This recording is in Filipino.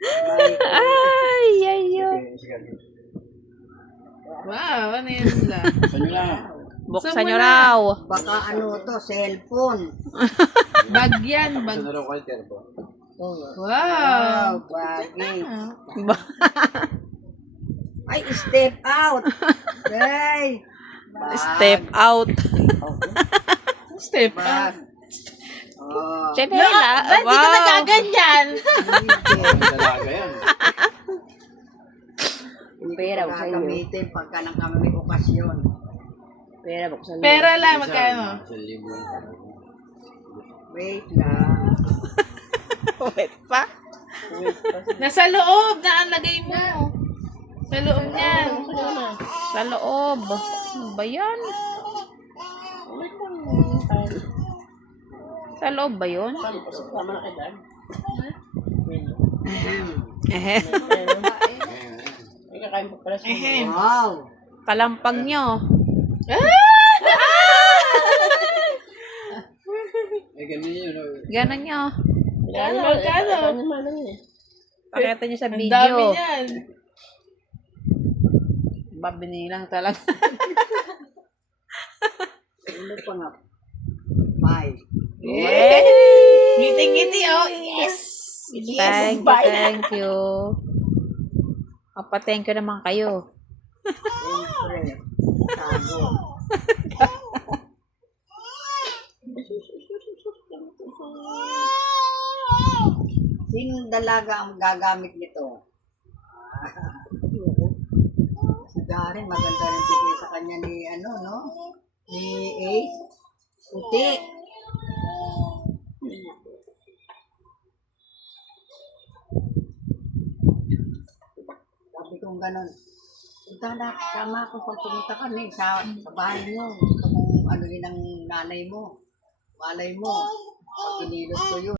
Ay, ay, ay. Wow, ano yun sila? Buksan nyo raw. Baka ano to, cellphone. Bag yan, bag. Wow. Bagay. Ay, step out. Ay. Step out. Step Bag. out. Oh. Chanela. Ba't di ka nagaganyan? Pera ko sa inyo. Gamitin pagka nang kami may okasyon. Pera ko sa inyo. Pera lang, magkano? Wait lang. Wait pa. Nasa loob na ang lagay mo. Sa loob niyan. Sa loob. Ano ba yan? Sa loob ba yun? Eh. Ehem. Wow. Kalampag nyo. Ganon nyo. Magkano? Pakita nyo sa Ang dami video. niyan. Babinilang talaga. Ano pa nga? Bye. Yeah. Ngiti-ngiti, oh. Yes. Thank you. Thank you naman kayo. Siyempre. Tago. Sinong dalaga ang gagamit nito? Si Darren, maganda rin bigay sa kanya ni ano, no? Ni Ace. Puti. Sabi kong ganon. Punta na, sama ako pag pumunta kami sa bahay nyo. Gusto kong ano yun ang nanay mo. Malay mo. Pinilot ko yun.